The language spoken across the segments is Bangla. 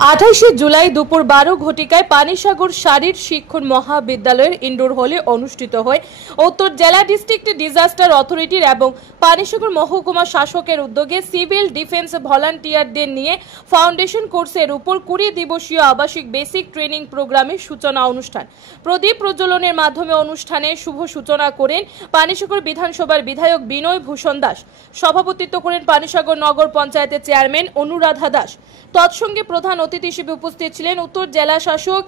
28 জুলাই দুপুর 12 ঘটিকায় পানিসাগর শারীর শিক্ষণ মহাবিদ্যালয়ের ইনডোর হলে অনুষ্ঠিত হয় উত্তর জেলা ডিস্ট্রিক্ট ডিজাস্টার অথরিটির এবং পানিসাগর মহকুমা শাসকের উদ্যোগে সিভিল ডিফেন্স ভলান্টিয়ারদের নিয়ে ফাউন্ডেশন কোর্সের উপর 20 দিবসীয় আবাসিক বেসিক ট্রেনিং প্রোগ্রামের সূচনা অনুষ্ঠান। প্রদীপ প্রজ্বলনের মাধ্যমে অনুষ্ঠানের শুভ সূচনা করেন পানিসাগর বিধানসভার বিধায়ক বিনয় ভূষণ দাস। সভাপতিত্ব করেন পানিসাগর নগর পঞ্চায়েতের চেয়ারম্যান অনুরাধা দাস। তৎসঙ্গে প্রধান অতিথি হিসেবে উপস্থিত ছিলেন উত্তর জেলা শাসক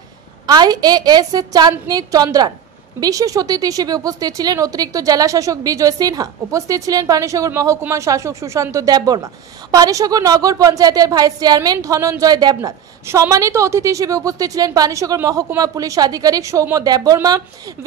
IAS চাঁদনী চন্দ্রান। বিশেষ অতিথি হিসেবে উপস্থিত ছিলেন অতিরিক্ত জেলা শাসক বিজয় সিনহা। উপস্থিত ছিলেন পানিসাগর মহকুমা শাসক সুশান্ত দেববর্মা, পানিসাগর নগর পঞ্চায়েতের ভাইস চেয়ারম্যান ধনঞ্জয় দেবনাথ। সম্মানিত অতিথি হিসেবে উপস্থিত ছিলেন পানিসাগর মহকুমা পুলিশ আধিকারিক সৌম্য দেববর্মা,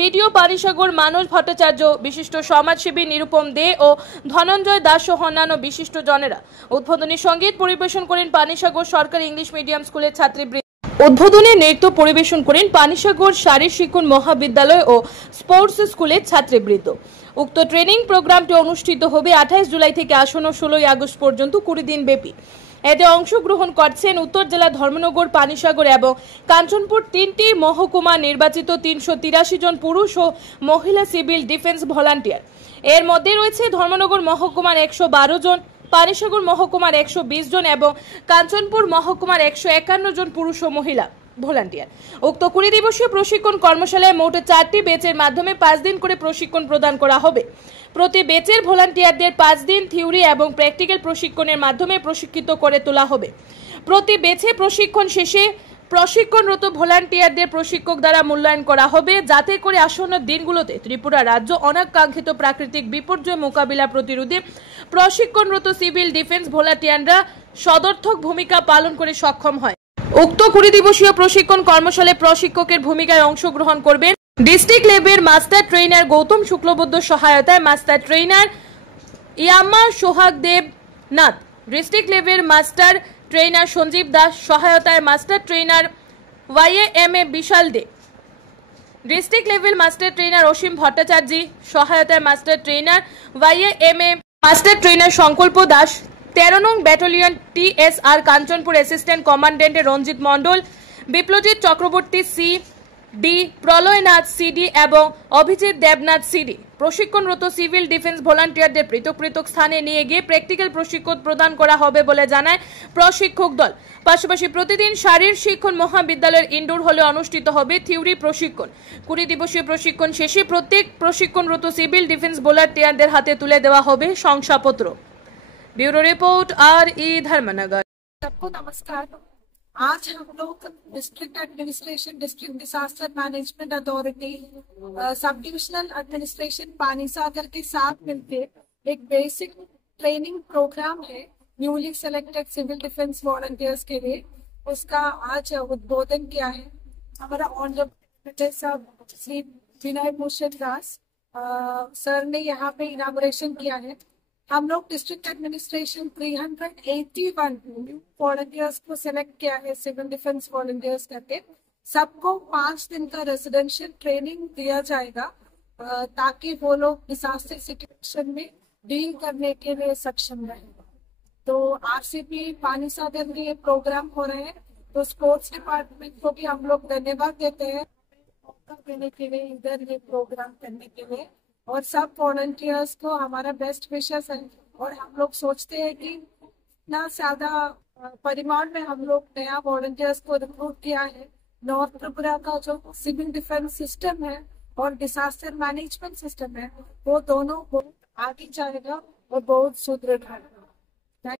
ভিডিও পানিসাগর মানস ভট্টাচার্য, বিশিষ্ট সমাজসেবী নিরুপম দে ও ধনঞ্জয় দাস সহ অন্যান্য বিশিষ্ট জনেরা। উদ্বোধনী সঙ্গীত পরিবেশন করেন পানিসাগর সরকারি ইংলিশ মিডিয়াম স্কুলের ছাত্রীবৃন্দ। উদ্বোধনী নৃত্য পরিবেশন করেন পানিসাগর শারীর শিক্ষণ মহাবিদ্যালয় ও স্পোর্টস স্কুলের ছাত্রীবৃন্দ। উক্ত ট্রেনিং প্রোগ্রামটি অনুষ্ঠিত হবে 28 জুলাই থেকে আসন্ন 16 আগস্ট পর্যন্ত 20 দিন ব্যাপী। এতে অংশগ্রহণ করছেন উত্তর জেলা ধর্মনগর, পানিসাগর এবং কাঞ্চনপুর তিনটি মহকুমা নির্বাচিত 383 জন পুরুষ ও মহিলা সিভিল ডিফেন্স ভলান্টিয়ার। এর মধ্যে রয়েছে ধর্মনগর মহকুমার 112 জন, পানিসাগর মহকুমার 120 জন এবং কাঞ্চনপুর মহকুমার 151 জন পুরুষ ও মহিলা ভলান্টিয়ার। উক্ত 20 দিবসীয় প্রশিক্ষণ কর্মশালায় মোট 4টি ব্যাচের মাধ্যমে 5 দিন করে প্রশিক্ষণ প্রদান করা হবে। প্রতি ব্যাচের ভলান্টিয়ারদের 5 দিন থিওরি এবং প্র্যাকটিক্যাল প্রশিক্ষণের মাধ্যমে প্রশিক্ষিত করে তোলা হবে। প্রতি ব্যাচে প্রশিক্ষণ শেষে প্রশিক্ষণরত ভলান্টিয়ারদের প্রশিক্ষক দ্বারা মূল্যায়ন করা হবে, যাতে করে আসন্ন দিনগুলোতে ত্রিপুরা রাজ্য অনাকাঙ্ক্ষিত প্রাকৃতিক বিপর্যয় মোকাবিলা প্রতিরোধে প্রশিক্ষণরত সিভিল ডিফেন্স ভলান্টিয়াররা সদর্থক ভূমিকা পালন করে সক্ষম হয়। উক্ত 20 দিবসীয় প্রশিক্ষণ কর্মশালায় প্রশিক্ষকের ভূমিকায় অংশগ্রহণ করবেন district level master trainer Goutam Shuklabaidya সহায়তায় মাস্টার ট্রেনার ইয়াম্মা Sohag Deb Nath, district level master trainer Sanjeev Das সহায়তায় master trainer YAMA Bishal De, district level master trainer Asim Bhattacharya সহায়তায় master trainer YAMA master trainer Sankalpa Das, 13 নং battalion TSR Kanchanpur assistant commandant Ranjit Mondal, Biplajit Chakraborty CD, Pralaynath CD এবং অভিজিৎ দেবনাথ CD। প্রশিক্ষণরত সিভিল ডিফেন্স ভলান্টিয়ারদের পৃথক পৃথক স্থানে নিয়ে গিয়ে প্র্যাকটিক্যাল প্রশিক্ষণ প্রদান করা হবে বলে জানায় প্রশিক্ষক দল। পাশাপাশি প্রতিদিন শারীর শিক্ষণ মহাবিদ্যালয়ের ইনডোর হলে অনুষ্ঠিত হবে থিওরি প্রশিক্ষণ। 20 দিবসীয় প্রশিক্ষণ শেষে প্রত্যেক প্রশিক্ষণরত সিভিল ডিফেন্স ভলান্টিয়ারদের হাতে তুলে দেওয়া হবে শংসাপত্র। Bureau report RE Dharmanagar. सबको नमस्कार। आज हम लोग district administration, district disaster management authority, sub divisional administration Panisagar के साथ मिलकर एक बेसिक ट्रेनिंग प्रोग्राम है newly selected civil defence volunteers के लिए, उसका आज उद्बोधन किया है हमारा ऑनरेबल साहब श्री विनय भूषण दास सर ने यहाँ पे इनागुरेशन किया है। हम लोग डिस्ट्रिक्ट एडमिनिस्ट्रेशन 381 वॉलंटियर्स को सिलेक्ट किया है सिविल डिफेंस वॉलंटियर्स करके। सबको 5 दिन का रेजिडेंशियल ट्रेनिंग दिया जाएगा ताकि वो लोग डिजास्टर सिचुएशन में डील करने के लिए सक्षम रहे। तो RCP पानीसागर में ये प्रोग्राम हो रहे हैं, तो स्पोर्ट्स डिपार्टमेंट को भी हम लोग धन्यवाद देते हैं मौका देने के लिए, इधर ये प्रोग्राम करने के लिए। और सब वॉलंटियर्स को हमारा बेस्ट विशेस है। और हम लोग सोचते हैं कि इतना ज्यादा परिमाण में हम लोग नया वॉलंटियर्स को रिक्रूट किया है। नॉर्थ त्रिपुरा का जो सिविल डिफेंस सिस्टम है और डिजास्टर मैनेजमेंट सिस्टम है, वो दोनों बहुत आगे जाएगा और बहुत सुदृढ़ है।